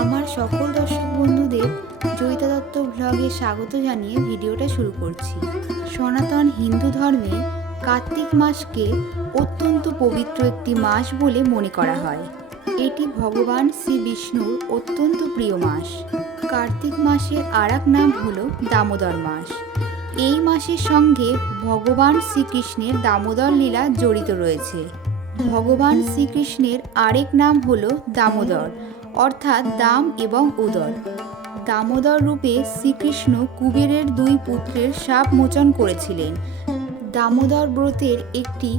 আমার সকল দর্শক বন্ধুদের জয়িতা দত্ত ব্লগে স্বাগত জানিয়ে ভিডিওটা শুরু করছি। সনাতন হিন্দু ধর্মে কার্তিক মাসকে অত্যন্ত পবিত্র একটি মাস বলে মনে করা হয়। এটি ভগবান শ্রী বিষ্ণুর অত্যন্ত প্রিয় মাস। কার্তিক মাসের আর এক নাম হলো দামোদর মাস। এই মাসের সঙ্গে ভগবান শ্রীকৃষ্ণের দামোদর লীলা জড়িত রয়েছে। ভগবান শ্রীকৃষ্ণের আরেক নাম হলো দামোদর, অর্থাৎ দাম এবং উদর। দামোদর রূপে শ্রীকৃষ্ণ কুবেরের দুই পুত্রের শাপ মোচন করেছিলেন। দামোদর ব্রতের একটি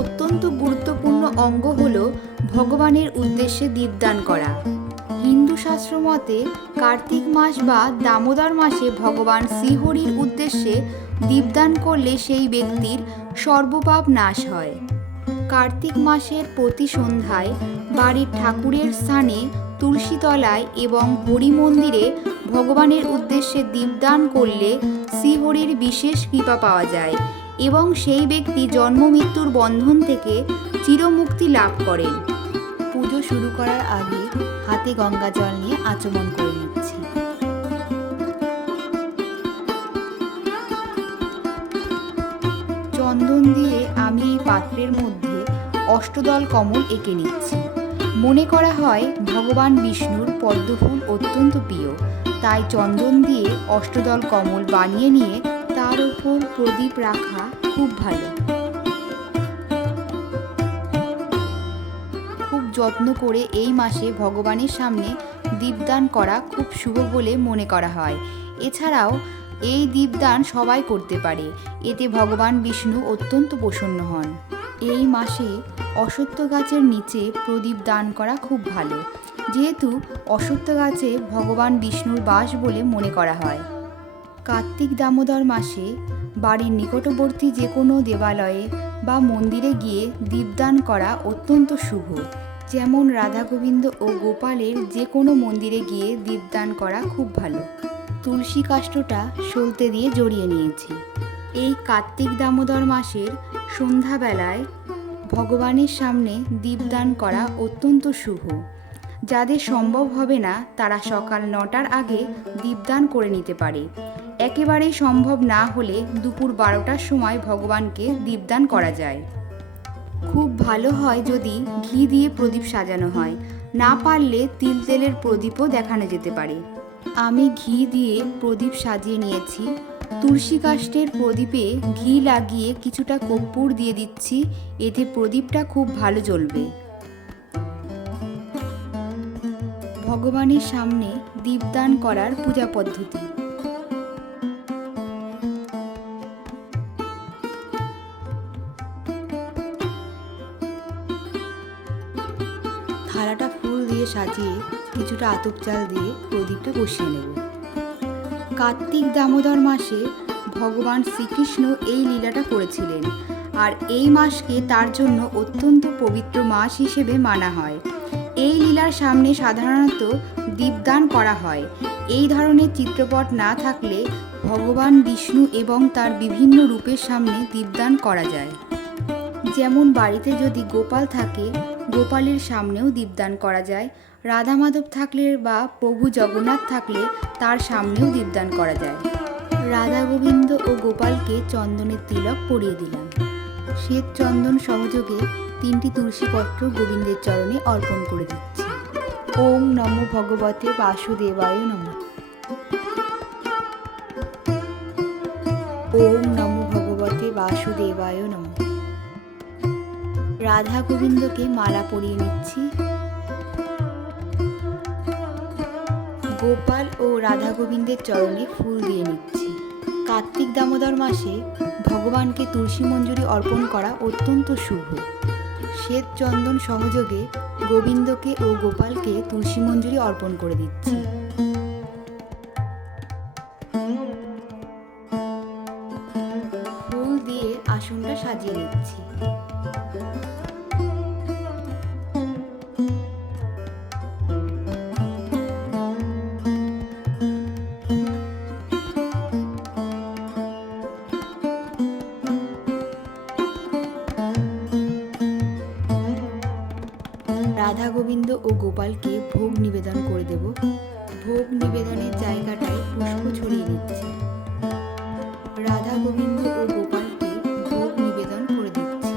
অত্যন্ত গুরুত্বপূর্ণ অঙ্গ হল ভগবানের উদ্দেশ্যে দীপদান করা। হিন্দু শাস্ত্র মতে কার্তিক মাস বা দামোদর মাসে ভগবান শ্রীহরির উদ্দেশ্যে দীপদান করলে সেই ব্যক্তির সর্বপাপ নাশ হয়। কার্তিক মাসের প্রতি সন্ধ্যায় বাড়ির ঠাকুরের স্থানে তুলসী তলায় এবং হরি মন্দিরে ভগবানের উদ্দেশ্যে দীপদান করলে শ্রীহরির বিশেষ কৃপা পাওয়া যায় এবং সেই ব্যক্তি জন্ম মৃত্যুর বন্ধন থেকে চিরমুক্তি লাভ করেন। পুজো শুরু করার আগে হাতে গঙ্গা জল নিয়ে আচমন করে নিচ্ছি। চন্দন দিয়ে আমি এই পাত্রের মধ্যে অষ্টদল কমল এঁকে নিচ্ছি। মনে করা হয় ভগবান বিষ্ণুর পদ্মফুল অত্যন্ত প্রিয়, তাই চন্দন দিয়ে অষ্টদল কমল বানিয়ে নিয়ে তার উপর প্রদীপ রাখা খুব ভালো। খুব যত্ন করে এই মাসে ভগবানের সামনে দীপদান করা খুব শুভ বলে মনে করা হয়। এছাড়াও এই দীপদান সবাই করতে পারে, এতে ভগবান বিষ্ণু অত্যন্ত প্রসন্ন হন। এই মাসে অশ্বত্থ গাছের নিচে প্রদীপ দান করা খুব ভালো, যেহেতু অশ্বত্থ গাছে ভগবান বিষ্ণুর বাস বলে মনে করা হয়। কার্তিক দামোদর মাসে বাড়ির নিকটবর্তী যে কোনো দেবালয়ে বা মন্দিরে গিয়ে দীপদান করা অত্যন্ত শুভ। যেমন রাধা গোবিন্দ ও গোপালের যে কোনো মন্দিরে গিয়ে দীপদান করা খুব ভালো। তুলসী কাষ্ঠটা সলতে দিয়ে জড়িয়ে নিয়েছি। এই কার্তিক দামোদর মাসের সন্ধ্যাবেলায় ভগবানের সামনে দীপদান করা অত্যন্ত শুভ। যাদের সম্ভব হবে না তারা সকাল 9টার আগে দীপদান করে নিতে পারে। একেবারেই সম্ভব না হলে দুপুর 12টার সময় ভগবানকে দীপদান করা যায়। খুব ভালো হয় যদি ঘি দিয়ে প্রদীপ সাজানো হয়, না পারলে তিল তেলের প্রদীপও দেখানো যেতে পারে। আমি ঘি দিয়ে প্রদীপ সাজিয়ে নিয়েছি। তুলসী কাষ্ঠের প্রদীপে ঘি লাগিয়ে কিছুটা কর্পূর দিয়ে দিচ্ছি, এতে প্রদীপটা খুব ভালো জ্বলবে। ভগবানের সামনে দীপদান করার পূজা পদ্ধতি। থালাটা ফুল দিয়ে সাজিয়ে কিছুটা আতপ চাল দিয়ে প্রদীপটা বসিয়ে নেব। কার্তিক দামোদর মাসে ভগবান শ্রীকৃষ্ণ এই লীলাটা করেছিলেন, আর এই মাসকে তার জন্য অত্যন্ত পবিত্র মাস হিসেবে মানা হয়। এই লীলার সামনে সাধারণত দীপদান করা হয়। এই ধরনের চিত্রপট না থাকলে ভগবান বিষ্ণু এবং তার বিভিন্ন রূপের সামনে দীপদান করা যায়। যেমন বাড়িতে যদি গোপাল থাকে, গোপালের সামনেও দীপদান করা যায়। রাধা মাধব থাকলে বা প্রভু জগন্নাথ থাকলে তার সামনেও দীপদান করা যায়। রাধা গোবিন্দ ও গোপালকে চন্দনের তিলক পরিয়ে দিলাম। শ্বেত চন্দন সহযোগে 3টি তুলসীপত্র গোবিন্দের চরণে অর্পণ করে দিচ্ছি। ওম নমো ভগবতে বাসুদেবায় নমঃ। ওম নমো ভগবতে বাসুদেবায় নমঃ। রাধা গোবিন্দকে মালা পরিয়ে নিচ্ছি। গোপাল ও রাধা গোবিন্দের চরণে ফুল দিয়ে নিচ্ছি। কার্তিক দামোদর মাসে ভগবানকে তুলসী মঞ্জুরি অর্পণ করা অত্যন্ত শুভ। শ্বেত চন্দন সহযোগে গোবিন্দকে ও গোপালকে তুলসী মঞ্জুরি অর্পণ করে দিচ্ছি। ফুল দিয়ে আসনটা সাজিয়ে নিচ্ছি। রাধা গোবিন্দ ও গোপালকে ভোগ নিবেদন করে দেব। ভোগ নিবেদনের জায়গাটায় পুষ্প ছড়িয়ে দিচ্ছি। রাধা গোবিন্দ ও গোপালকে ভোগ নিবেদন করে দিচ্ছি।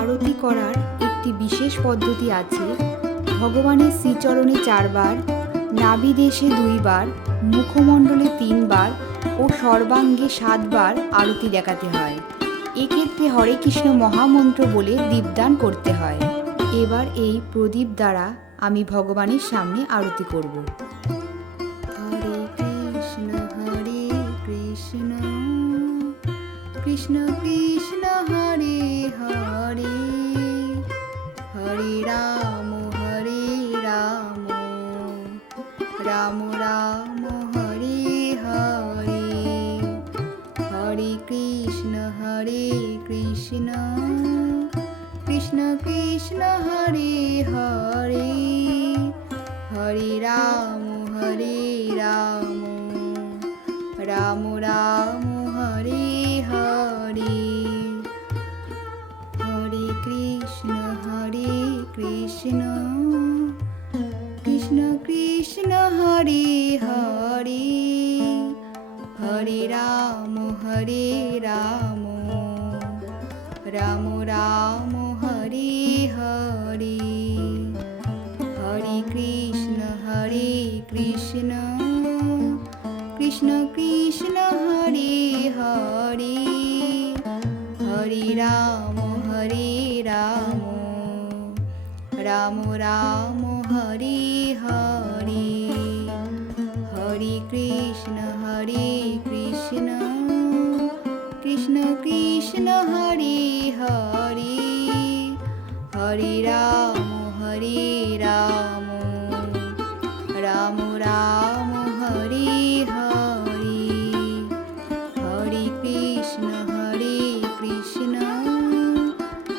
আরতি করার একটি বিশেষ পদ্ধতি আছে। ভগবানের শ্রীচরণে 4 বার, নাভিদেশে 2 বার, মুখমণ্ডলে 3 বার ও সর্বাঙ্গে 7 বার আরতি দেখাতে হয়। এক্ষেত্রে হরে কৃষ্ণ মহামন্ত্র বলে দীপদান করতে হয়। এবার এই প্রদীপ দ্বারা আমি ভগবানের সামনে আরতি করব। হরে কৃষ্ণ কৃষ্ণ কৃষ্ণ হরে হরে, হরে রাম রাম রাম হরে হরে, হরে কৃষ্ণ কৃষ্ণ কৃষ্ণ হরে হরে, হরে রাম রাম রাম হরে হরে, হরে কৃষ্ণ কৃষ্ণ কৃষ্ণ হরে হরে, হরে রাম রাম রাম হরে হরে, হরে কৃষ্ণ কৃষ্ণ কৃষ্ণ হরে হরে, হরে রাম রাম রাম হরে হরে, হরে কৃষ্ণ কৃষ্ণ কৃষ্ণ হরে হরে, হরে রাম রাম রাম হরে হরে, হরে কৃষ্ণ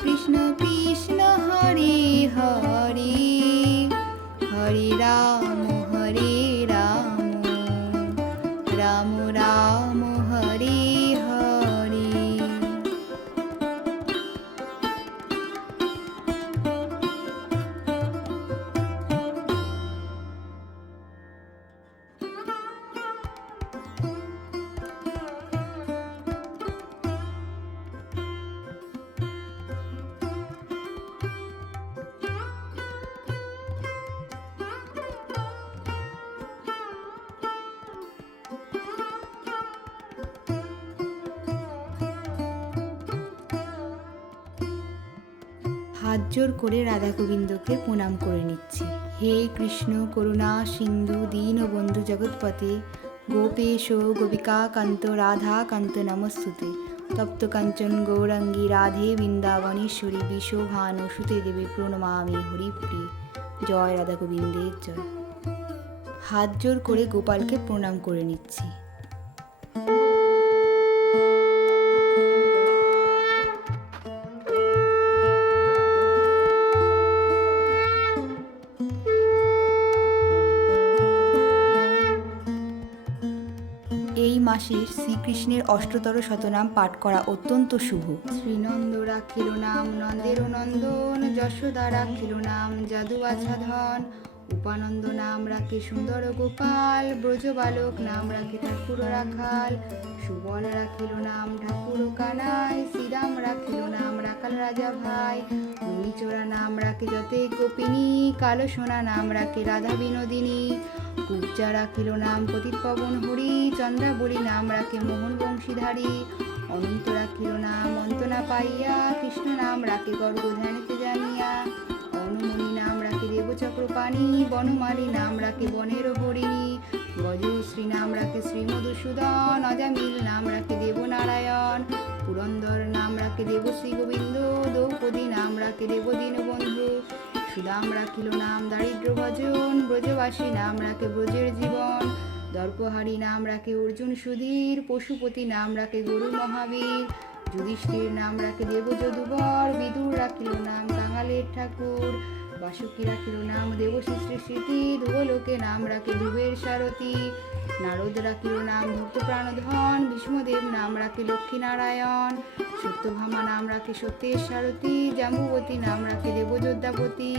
কৃষ্ণ কৃষ্ণ হরে হরে, হরে রাম রাম রাম হরে হরে। হাত জোর করে রাধা গোবিন্দকে প্রণাম করে নিচ্ছি। হে কৃষ্ণ করুণা সিন্ধু দীনবন্ধু জগৎপতে, গোপেশ গোপিকা কান্ত রাধা কান্ত নমস্তুতে, তপ্ত কাঞ্চন গৌরাঙ্গী রাধে বৃন্দাবনেশ্বরী, বিশোভানুসুতে দেবী প্রণমামি হরিপ্রিয়ে। জয় রাধা গোবিন্দের জয়। হাত জোর করে গোপালকে প্রণাম করে নিচ্ছি। এই মাসে শ্রীকৃষ্ণের অষ্টতর শতনাম পাঠ করা অত্যন্ত শুভ। শ্রীনন্দ রাখিল নাম নন্দের নন্দন, যশোদা রাখিল নাম যাদু আচ্ছাধন, উপানন্দ নাম রাখে সুন্দর গোপাল, ব্রজবালক নাম রাখে ঠাকুর রাখাল, সুবল রাখিল নাম ঠাকুর কানাই, শ্রীরাম রাখিল নাম রাখাল রাজা ভাই, মুনিচোরা নাম রাখে যতে গোপিনী, কালো সোনা নাম রাখে রাধা বিনোদিনী, কুবজা রাখিল নাম পতিত পবন হরি, চন্দ্রাবলী নাম রাখে মোহন বংশীধারী, অনন্ত রাখিল নাম অন্তনা পাইয়া, কৃষ্ণ নাম রাখে গর্গ ধ্যানেতে জানিয়া, অনুমণি নাম রাখে দেবচক্রপাণী, বনমালী নাম রাখে বনের হরিণী, গজশ্রী নাম রাখে শ্রী মধুসূদন, অজামিল নাম রাখে দেবনারায়ণ, পুরন্দর নাম রাখে দেবশ্রী গোবিন্দ, দ্রৌপদী নাম রাখে দেব দীনবন্ধু, সুদাম রাখিল নাম দারিদ্র ভজন, ব্রজবাসী নাম রাখে ব্রজের জীবন, দর্পহারী নাম রাখে অর্জুন সুধীর, পশুপতি নাম রাখে গরু মহাবীর, যুধিষ্ঠির নাম রাখে দেবযদুবর, বিদুর রাখিল নাম কাঙালের ঠাকুর, বাসুকী রাখিল নাম দেবশ্রী স্মৃতি, ধ্রুবলোকে নাম রাখে ধ্রুবের সারথী, নারদ রাখিল নাম ভক্ত প্রাণধন, ভীষ্মদেব নাম রাখে লক্ষ্মীনারায়ণ, সত্যভামা নাম রাখে সত্যের সারথী, জাম্বুবতী নাম রাখে দেবযোদ্ধাপতি।